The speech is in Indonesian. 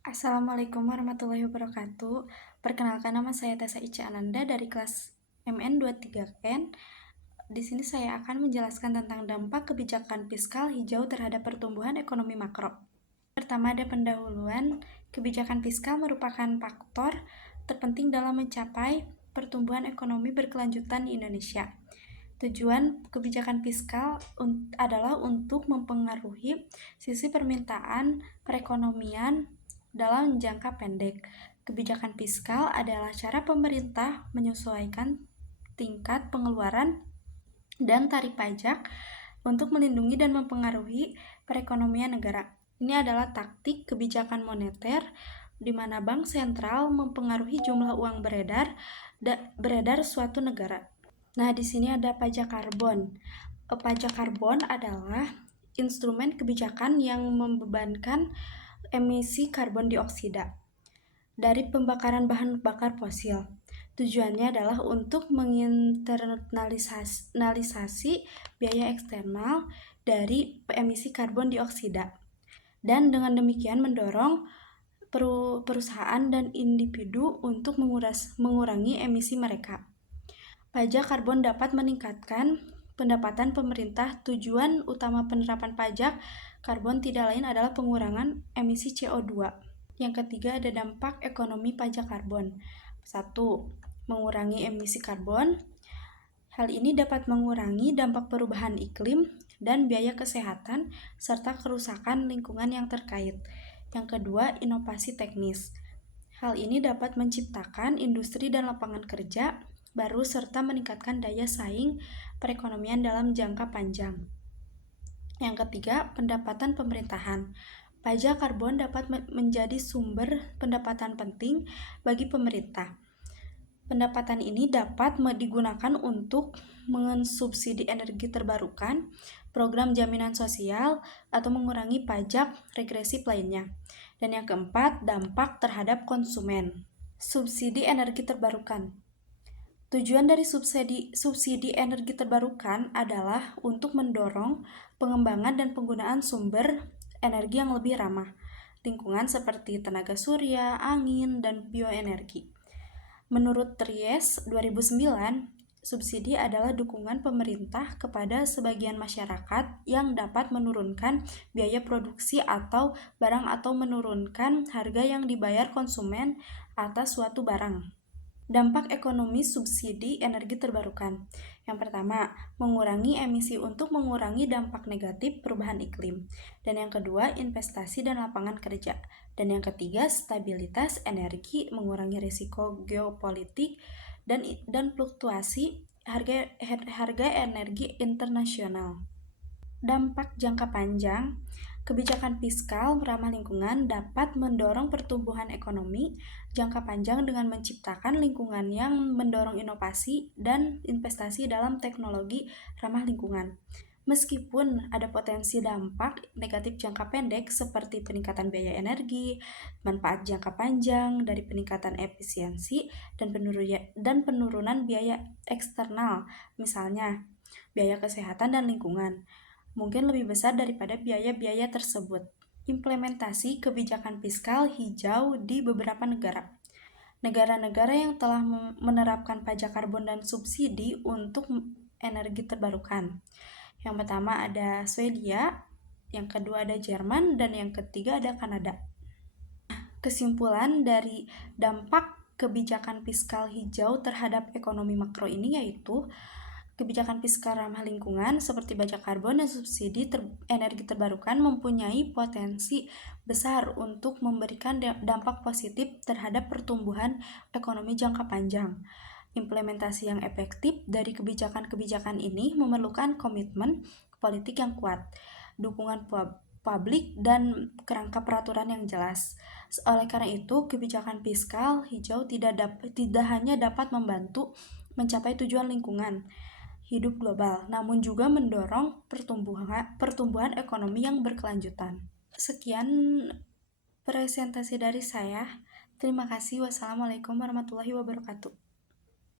Assalamualaikum warahmatullahi wabarakatuh. Perkenalkan, nama saya Tessa Ica Ananda dari kelas MN23N. Di sini saya akan menjelaskan tentang dampak kebijakan fiskal hijau terhadap pertumbuhan ekonomi makro. Pertama, ada pendahuluan. Kebijakan fiskal merupakan faktor terpenting dalam mencapai pertumbuhan ekonomi berkelanjutan di Indonesia. Tujuan kebijakan fiskal adalah untuk mempengaruhi sisi permintaan perekonomian dalam jangka pendek. Kebijakan fiskal adalah cara pemerintah menyesuaikan tingkat pengeluaran dan tarif pajak untuk melindungi dan mempengaruhi perekonomian negara. Ini adalah taktik kebijakan moneter di mana bank sentral mempengaruhi jumlah uang beredar suatu negara. Nah, di sini ada pajak karbon. Pajak karbon adalah instrumen kebijakan yang membebankan emisi karbon dioksida dari pembakaran bahan bakar fosil. Tujuannya adalah untuk menginternalisasi biaya eksternal dari emisi karbon dioksida, dan dengan demikian mendorong perusahaan dan individu untuk mengurangi emisi mereka. Pajak karbon dapat meningkatkan pendapatan pemerintah. Tujuan utama penerapan pajak karbon tidak lain adalah pengurangan emisi CO2. Yang ketiga, ada dampak ekonomi pajak karbon. 1. Mengurangi emisi karbon. Hal ini dapat mengurangi dampak perubahan iklim dan biaya kesehatan serta kerusakan lingkungan yang terkait. Yang kedua, inovasi teknis. Hal ini dapat menciptakan industri dan lapangan kerja baru serta meningkatkan daya saing perekonomian dalam jangka panjang. Yang ketiga, pendapatan pemerintahan. Pajak karbon dapat menjadi sumber pendapatan penting bagi pemerintah. Pendapatan ini dapat digunakan untuk mensubsidi energi terbarukan, program jaminan sosial, atau mengurangi pajak regresif lainnya. Dan yang keempat, dampak terhadap konsumen. Subsidi energi terbarukan. Tujuan dari subsidi energi terbarukan adalah untuk mendorong pengembangan dan penggunaan sumber energi yang lebih ramah lingkungan seperti tenaga surya, angin, dan bioenergi. Menurut Tries 2009, subsidi adalah dukungan pemerintah kepada sebagian masyarakat yang dapat menurunkan biaya produksi atau barang atau menurunkan harga yang dibayar konsumen atas suatu barang. Dampak ekonomi subsidi energi terbarukan. Yang pertama, mengurangi emisi untuk mengurangi dampak negatif perubahan iklim. Dan yang kedua, investasi dan lapangan kerja. Dan yang ketiga, stabilitas energi, mengurangi risiko geopolitik dan fluktuasi harga energi internasional. Dampak jangka panjang. Kebijakan fiskal ramah lingkungan dapat mendorong pertumbuhan ekonomi jangka panjang dengan menciptakan lingkungan yang mendorong inovasi dan investasi dalam teknologi ramah lingkungan. Meskipun ada potensi dampak negatif jangka pendek seperti peningkatan biaya energi, manfaat jangka panjang dari peningkatan efisiensi dan penurunan biaya eksternal, misalnya biaya kesehatan dan lingkungan, mungkin lebih besar daripada biaya-biaya tersebut. Implementasi kebijakan fiskal hijau di beberapa negara. Negara-negara yang telah menerapkan pajak karbon dan subsidi untuk energi terbarukan. Yang pertama ada Swedia, yang kedua ada Jerman, dan yang ketiga ada Kanada. Kesimpulan dari dampak kebijakan fiskal hijau terhadap ekonomi makro ini yaitu kebijakan fiskal ramah lingkungan seperti pajak karbon dan subsidi energi terbarukan mempunyai potensi besar untuk memberikan dampak positif terhadap pertumbuhan ekonomi jangka panjang. Implementasi yang efektif dari kebijakan-kebijakan ini memerlukan komitmen politik yang kuat, dukungan publik, dan kerangka peraturan yang jelas. Oleh karena itu, kebijakan fiskal hijau tidak hanya dapat membantu mencapai tujuan lingkungan hidup global, namun juga mendorong pertumbuhan ekonomi yang berkelanjutan. Sekian presentasi dari saya. Terima kasih. Wassalamualaikum warahmatullahi wabarakatuh.